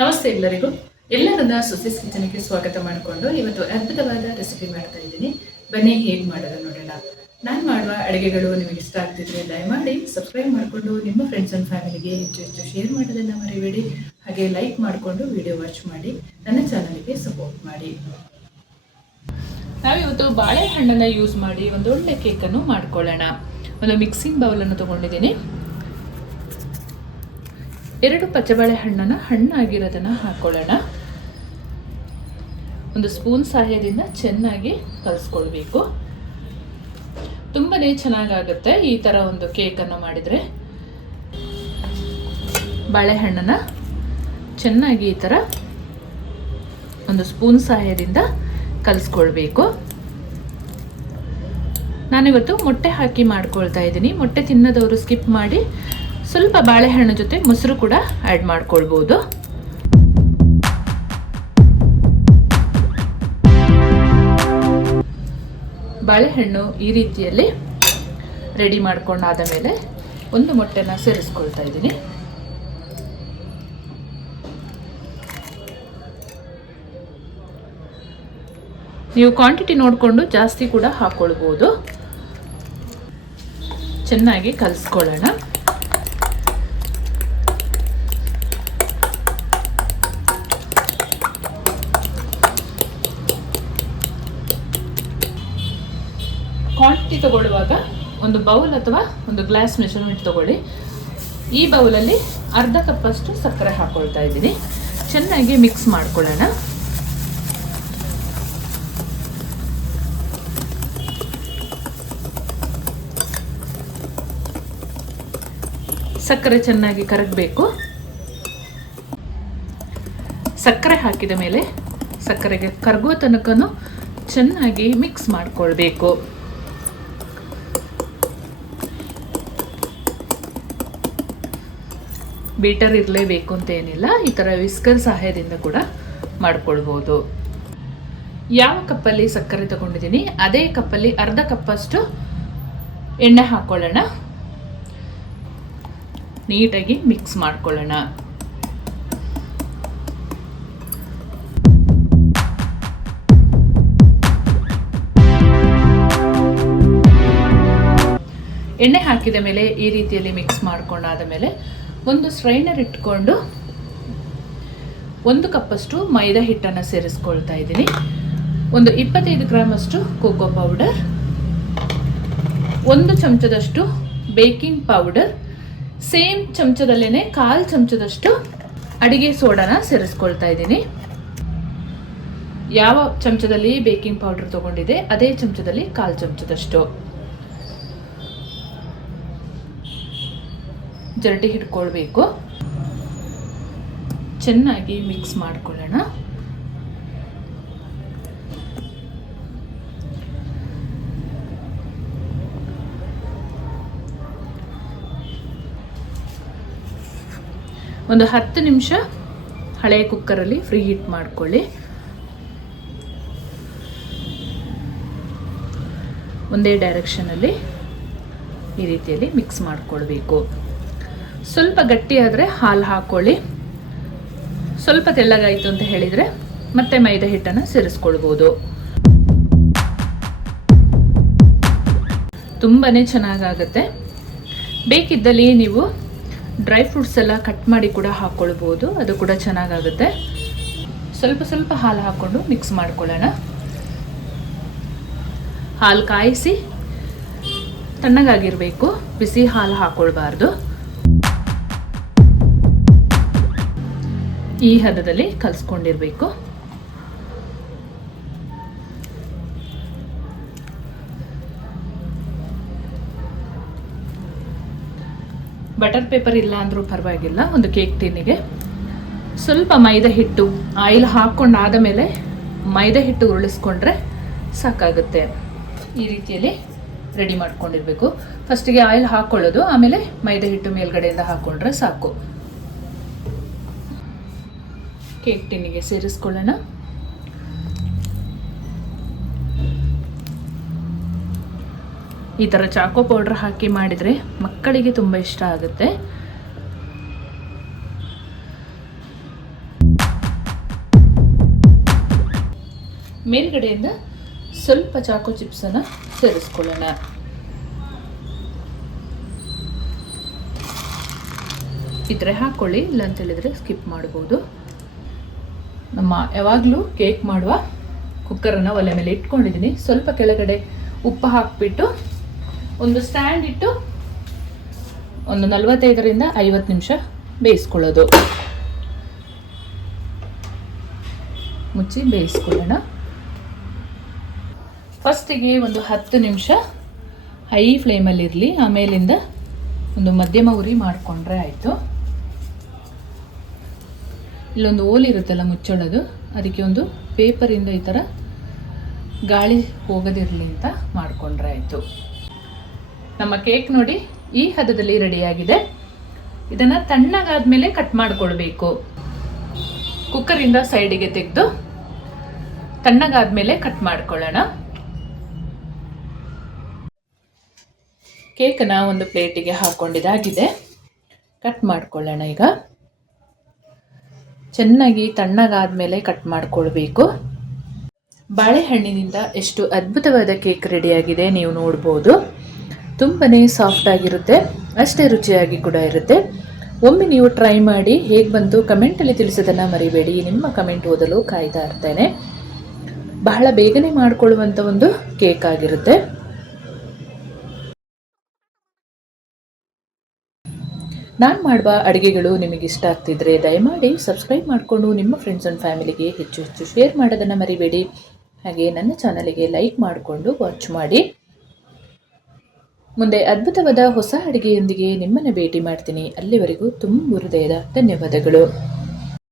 ನಮಸ್ತೆ ಎಲ್ಲರಿಗೂ. ಎಲ್ಲರನ್ನ ಸುಸಿಸ್ ಕಿಚನ್ಗೆ ಸ್ವಾಗತ ಮಾಡಿಕೊಂಡು ಇವತ್ತು ಅದ್ಭುತವಾದ ರೆಸಿಪಿ ಮಾಡ್ತಾ ಇದ್ದೀನಿ. ಬನ್ನಿ, ಹೇಗೆ ಮಾಡೋದು ನೋಡೋಣ. ನಾನು ಮಾಡುವ ಅಡುಗೆಗಳು ನಿಮಗೆ ಇಷ್ಟ ಆಗ್ತಿದ್ರೆ ದಯಮಾಡಿ ಸಬ್ಸ್ಕ್ರೈಬ್ ಮಾಡಿಕೊಂಡು ನಿಮ್ಮ ಫ್ರೆಂಡ್ಸ್ ಅಂಡ್ ಫ್ಯಾಮಿಲಿಗೆ ಹೆಚ್ಚು ಹೆಚ್ಚು ಶೇರ್ ಮಾಡೋದನ್ನು ಮರಿಬೇಡಿ. ಹಾಗೆ ಲೈಕ್ ಮಾಡಿಕೊಂಡು ವಿಡಿಯೋ ವಾಚ್ ಮಾಡಿ, ನನ್ನ ಚಾನಲ್ಗೆ ಸಪೋರ್ಟ್ ಮಾಡಿ. ನಾವಿವತ್ತು ಬಾಳೆಹಣ್ಣನ್ನು ಯೂಸ್ ಮಾಡಿ ಒಂದು ಒಳ್ಳೆ ಕೇಕನ್ನು ಮಾಡ್ಕೊಳ್ಳೋಣ. ಒಂದು ಮಿಕ್ಸಿಂಗ್ ಬೌಲನ್ನು ತೊಗೊಂಡಿದ್ದೀನಿ. ಎರಡು ಪಚ್ಚಬಾಳೆ ಹಣ್ಣನ್ನು ಹಣ್ಣಾಗಿರೋದನ್ನು ಹಾಕೊಳ್ಳೋಣ. ಒಂದು ಸ್ಪೂನ್ ಸಹಾಯದಿಂದ ಚೆನ್ನಾಗಿ ಕಲಿಸ್ಕೊಳ್ಬೇಕು. ತುಂಬಾ ಚೆನ್ನಾಗಾಗುತ್ತೆ ಈ ಥರ ಒಂದು ಕೇಕನ್ನು ಮಾಡಿದರೆ. ಬಾಳೆಹಣ್ಣನ್ನು ಚೆನ್ನಾಗಿ ಈ ಥರ ಒಂದು ಸ್ಪೂನ್ ಸಹಾಯದಿಂದ ಕಲಿಸ್ಕೊಳ್ಬೇಕು. ನಾನಿವತ್ತು ಮೊಟ್ಟೆ ಹಾಕಿ ಮಾಡ್ಕೊಳ್ತಾ ಇದ್ದೀನಿ. ಮೊಟ್ಟೆ ತಿನ್ನದವರು ಸ್ಕಿಪ್ ಮಾಡಿ ಸ್ವಲ್ಪ ಬಾಳೆಹಣ್ಣು ಜೊತೆ ಮೊಸರು ಕೂಡ ಆ್ಯಡ್ ಮಾಡ್ಕೊಳ್ಬೋದು. ಬಾಳೆಹಣ್ಣು ಈ ರೀತಿಯಲ್ಲಿ ರೆಡಿ ಮಾಡ್ಕೊಂಡಾದ ಮೇಲೆ ಒಂದು ಮೊಟ್ಟೆನ ಸೇರಿಸ್ಕೊಳ್ತಾ ಇದ್ದೀನಿ. ನೀವು ಕ್ವಾಂಟಿಟಿ ನೋಡಿಕೊಂಡು ಜಾಸ್ತಿ ಕೂಡ ಹಾಕ್ಕೊಳ್ಬೋದು ಚೆನ್ನಾಗಿ ಕಲಿಸ್ಕೊಳ್ಳೋಣ. ಕ್ವಾಂಟಿಟಿ ತಗೊಳ್ಳುವಾಗ ಒಂದು ಬೌಲ್ ಅಥವಾ ಒಂದು ಗ್ಲಾಸ್ ಮೆಷರ್ಮೆಂಟ್ ತಗೊಳ್ಳಿ. ಈ ಬೌಲಲ್ಲಿ ಅರ್ಧ ಕಪ್ಪಷ್ಟು ಸಕ್ಕರೆ ಹಾಕೊಳ್ತಾ ಇದ್ದೀನಿ. ಚೆನ್ನಾಗಿ ಮಿಕ್ಸ್ ಮಾಡ್ಕೊಳ್ಳೋಣ. ಸಕ್ಕರೆ ಚೆನ್ನಾಗಿ ಕರಗಬೇಕು. ಸಕ್ಕರೆ ಹಾಕಿದ ಮೇಲೆ ಸಕ್ಕರೆಗೆ ಕರಗುವ ತನಕನೂ ಚೆನ್ನಾಗಿ ಮಿಕ್ಸ್ ಮಾಡಿಕೊಳ್ಬೇಕು. ಬೀಟರ್ ಇರಲೇಬೇಕು ಅಂತ ಏನಿಲ್ಲ, ಈ ಥರ ವಿಸ್ಕರ್ ಸಹಾಯದಿಂದ ಕೂಡ ಮಾಡ್ಕೊಳ್ಬೋದು. ಯಾವ ಕಪ್ಪಲ್ಲಿ ಸಕ್ಕರೆ ತಗೊಂಡಿದ್ದೀನಿ, ಅದೇ ಕಪ್ಪಲ್ಲಿ ಅರ್ಧ ಕಪ್ಪಷ್ಟು ಎಣ್ಣೆ ಹಾಕ್ಕೊಳ್ಳೋಣ ನೀಟಾಗಿ ಮಿಕ್ಸ್ ಮಾಡ್ಕೊಳ್ಳೋಣ. ಎಣ್ಣೆ ಹಾಕಿದ ಮೇಲೆ ಈ ರೀತಿಯಲ್ಲಿ ಮಿಕ್ಸ್ ಮಾಡ್ಕೊಂಡಾದ ಮೇಲೆ ಒಂದು ಸ್ಟ್ರೈನರ್ ಇಟ್ಕೊಂಡು ಒಂದು ಕಪ್ಪಷ್ಟು ಮೈದಾ ಹಿಟ್ಟನ್ನು ಸೇರಿಸ್ಕೊಳ್ತಾ ಇದ್ದೀನಿ. ಒಂದು ಇಪ್ಪತ್ತೈದು ಗ್ರಾಮಷ್ಟು ಕೋಕೋ ಪೌಡರ್ ಒಂದು ಚಮಚದಷ್ಟು ಬೇಕಿಂಗ್ ಪೌಡರ್ ಸೇಮ್ ಚಮಚದಲ್ಲೇ ಕಾಲು ಚಮಚದಷ್ಟು ಅಡಿಗೆ ಸೋಡಾನ ಸೇರಿಸ್ಕೊಳ್ತಾ ಇದ್ದೀನಿ. ಯಾವ ಚಮಚದಲ್ಲಿ ಬೇಕಿಂಗ್ ಪೌಡರ್ ತಗೊಂಡಿದೆ ಅದೇ ಚಮಚದಲ್ಲಿ ಕಾಲು ಚಮಚದಷ್ಟು. ಜರಟಿ ಹಿಡ್ಕೊಳ್ಬೇಕು. ಚೆನ್ನಾಗಿ ಮಿಕ್ಸ್ ಮಾಡ್ಕೊಳ್ಳೋಣ. ಒಂದು ಹತ್ತು ನಿಮಿಷ ಹಳೆಯ ಕುಕ್ಕರಲ್ಲಿ ಫ್ರೀ ಹೀಟ್ ಮಾಡ್ಕೊಳ್ಳಿ. ಒಂದೇ ಡೈರೆಕ್ಷನಲ್ಲಿ ಈ ರೀತಿಯಲ್ಲಿ ಮಿಕ್ಸ್ ಮಾಡ್ಕೊಳ್ಬೇಕು. ಸ್ವಲ್ಪ ಗಟ್ಟಿಯಾದರೆ ಹಾಲು ಹಾಕ್ಕೊಳ್ಳಿ ಸ್ವಲ್ಪ ತೆಳ್ಳಗಾಯಿತು ಅಂತ ಹೇಳಿದರೆ ಮತ್ತೆ ಮೈದಾ ಹಿಟ್ಟನ್ನು ಸೇರಿಸ್ಕೊಳ್ಬೋದು. ತುಂಬಾ ಚೆನ್ನಾಗಾಗತ್ತೆ. ಬೇಕಿದ್ದಲ್ಲಿ ನೀವು ಡ್ರೈ ಫ್ರೂಟ್ಸ್ ಎಲ್ಲ ಕಟ್ ಮಾಡಿ ಕೂಡ ಹಾಕ್ಕೊಳ್ಬೋದು ಅದು ಕೂಡ ಚೆನ್ನಾಗಾಗುತ್ತೆ. ಸ್ವಲ್ಪ ಸ್ವಲ್ಪ ಹಾಲು ಹಾಕ್ಕೊಂಡು ಮಿಕ್ಸ್ ಮಾಡ್ಕೊಳ್ಳೋಣ. ಹಾಲು ಕಾಯಿಸಿ ತಣ್ಣಗಾಗಿರಬೇಕು. ಬಿಸಿ ಹಾಲು ಹಾಕ್ಕೊಳ್ಬಾರ್ದು ಈ ಹದದಲ್ಲಿ ಕಲಿಸ್ಕೊಂಡಿರ್ಬೇಕು. ಬಟರ್ ಪೇಪರ್ ಇಲ್ಲ ಅಂದರೂ ಪರವಾಗಿಲ್ಲ, ಒಂದು ಕೇಕ್ ಟಿನ್ನಿಗೆ. ಸ್ವಲ್ಪ ಮೈದಾ ಹಿಟ್ಟು, ಆಯಿಲ್ ಹಾಕ್ಕೊಂಡಾದ ಮೇಲೆ ಮೈದಾ ಹಿಟ್ಟು ಉರುಳಿಸ್ಕೊಂಡ್ರೆ ಸಾಕಾಗುತ್ತೆ. ಈ ರೀತಿಯಲ್ಲಿ ರೆಡಿ ಮಾಡ್ಕೊಂಡಿರಬೇಕು. ಫಸ್ಟಿಗೆ ಆಯಿಲ್ ಹಾಕ್ಕೊಳ್ಳೋದು ಆಮೇಲೆ ಮೈದಾ ಹಿಟ್ಟು ಮೇಲ್ಗಡೆಯಿಂದ ಹಾಕ್ಕೊಂಡ್ರೆ ಸಾಕು. ಕೇಕ್ ಟಿನ್ನಿಗೆ ಸೇರಿಸ್ಕೊಳ್ಳೋಣ. ಈ ಥರ ಚಾಕೋ ಪೌಡ್ರ್ ಹಾಕಿ ಮಾಡಿದರೆ ಮಕ್ಕಳಿಗೆ ತುಂಬ ಇಷ್ಟ ಆಗುತ್ತೆ. ಮೇಲ್ಗಡೆಯಿಂದ ಸ್ವಲ್ಪ ಚಾಕೋ ಚಿಪ್ಸನ್ನು ಸೇರಿಸ್ಕೊಳ್ಳೋಣ. ಈ ಥರ ಹಾಕ್ಕೊಳ್ಳಿ, ಇಲ್ಲ ಅಂತೇಳಿದರೆ ಸ್ಕಿಪ್ ಮಾಡ್ಬೋದು. ನಮ್ಮ ಯಾವಾಗಲೂ ಕೇಕ್ ಮಾಡುವ ಕುಕ್ಕರನ್ನು ಒಲೆ ಮೇಲೆ ಇಟ್ಕೊಂಡಿದ್ದೀನಿ. ಸ್ವಲ್ಪ ಕೆಳಗಡೆ ಉಪ್ಪು ಹಾಕಿಬಿಟ್ಟು ಒಂದು ಸ್ಟ್ಯಾಂಡ್ ಇಟ್ಟು ಒಂದು ನಲ್ವತ್ತೈದರಿಂದ ಐವತ್ತು ನಿಮಿಷ ಬೇಯಿಸ್ಕೊಳ್ಳೋದು. ಮುಚ್ಚಿ ಬೇಯಿಸ್ಕೊಳ್ಳೋಣ. ಫಸ್ಟಿಗೆ ಒಂದು ಹತ್ತು ನಿಮಿಷ ಹೈ ಫ್ಲೇಮಲ್ಲಿರಲಿ. ಆಮೇಲಿಂದ ಒಂದು ಮಧ್ಯಮ ಉರಿ ಮಾಡಿಕೊಂಡ್ರೆ ಆಯಿತು. ಇಲ್ಲೊಂದು ಓಲ್ ಇರುತ್ತಲ್ಲ ಮುಚ್ಚಳೋದು, ಅದಕ್ಕೆ ಒಂದು ಪೇಪರಿಂದ ಈ ಥರ ಗಾಳಿ ಹೋಗದಿರಲಿ ಅಂತ ಮಾಡಿಕೊಂಡ್ರೆ ಆಯಿತು. ನಮ್ಮ ಕೇಕ್ ನೋಡಿ ಈ ಹದದಲ್ಲಿ ರೆಡಿಯಾಗಿದೆ ಇದನ್ನು ತಣ್ಣಗಾದ್ಮೇಲೆ ಕಟ್ ಮಾಡಿಕೊಳ್ಬೇಕು. ಕುಕ್ಕರಿಂದ ಸೈಡಿಗೆ ತೆಗೆದು ತಣ್ಣಗಾದ್ಮೇಲೆ ಕಟ್ ಮಾಡ್ಕೊಳ್ಳೋಣ. ಕೇಕನ್ನು ಒಂದು ಪ್ಲೇಟಿಗೆ ಹಾಕ್ಕೊಂಡಿದ್ದಾಗಿದೆ ಕಟ್ ಮಾಡ್ಕೊಳ್ಳೋಣ ಈಗ. ಚೆನ್ನಾಗಿ ತಣ್ಣಗಾದ ಮೇಲೆ ಕಟ್ ಮಾಡ್ಕೊಳ್ಬೇಕು. ಬಾಳೆಹಣ್ಣಿನಿಂದ ಎಷ್ಟು ಅದ್ಭುತವಾದ ಕೇಕ್ ರೆಡಿಯಾಗಿದೆ ನೀವು ನೋಡ್ಬೋದು. ತುಂಬಾ ಸಾಫ್ಟ್ ಆಗಿರುತ್ತೆ, ಅಷ್ಟೇ ರುಚಿಯಾಗಿ ಕೂಡ ಇರುತ್ತೆ. ಒಮ್ಮೆ ನೀವು ಟ್ರೈ ಮಾಡಿ ಹೇಗೆ ಬಂತು ಕಮೆಂಟಲ್ಲಿ ತಿಳಿಸೋದನ್ನು ಮರಿಬೇಡಿ, ನಿಮ್ಮ ಕಮೆಂಟ್ ಓದಲು ಕಾಯ್ತಾ ಇರ್ತೇನೆ. ಬಹಳ ಬೇಗನೆ ಮಾಡಿಕೊಳ್ಳುವಂಥ ಒಂದು ಕೇಕ್ ಆಗಿರುತ್ತೆ. ನಾನು ಮಾಡುವ ಅಡುಗೆಗಳು ನಿಮಗೆ ಇಷ್ಟ ಆಗ್ತಿದ್ರೆ ದಯಮಾಡಿ ಸಬ್ಸ್ಕ್ರೈಬ್ ಮಾಡಿಕೊಂಡು ನಿಮ್ಮ ಫ್ರೆಂಡ್ಸ್ ಆ್ಯಂಡ್ ಫ್ಯಾಮಿಲಿಗೆ ಹೆಚ್ಚು ಹೆಚ್ಚು ಶೇರ್ ಮಾಡೋದನ್ನು ಮರಿಬೇಡಿ. ಹಾಗೆ ನನ್ನ ಚಾನಲಿಗೆ ಲೈಕ್ ಮಾಡಿಕೊಂಡು ವಾಚ್ ಮಾಡಿ. ಮುಂದೆ ಅದ್ಭುತವಾದ ಹೊಸ ಅಡುಗೆಯೊಂದಿಗೆ ನಿಮ್ಮನ್ನು ಭೇಟಿ ಮಾಡ್ತೀನಿ. ಅಲ್ಲಿವರೆಗೂ ತುಂಬ ಹೃದಯದ ಧನ್ಯವಾದಗಳು.